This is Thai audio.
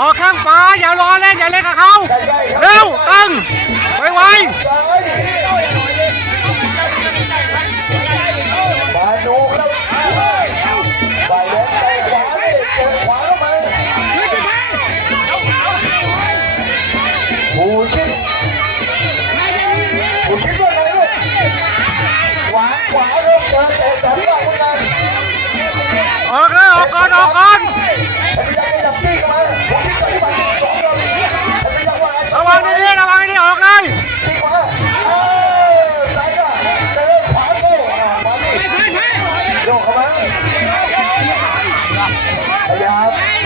ออกข้างฟ้าอย่ารอเล่นอย่าเล่นกับเขาเร็วตั้งไวมาดูครับฝ่ายแดงใจขวาเลยเจอขวาเข้ามาผู้ชิดว่าไงลูกขวาเริ่มเจอเตะจับได้เหมือนกันออกเลยออกก่อนพยายามขยับจี้เข้ามาผู้ชิดต่อยหมัดสองครับพยายามว่าระวังดีออกเลย จี้ขวาซ้ายก็เจอขวาโต้มาดิโยกเข้ามาพยายาม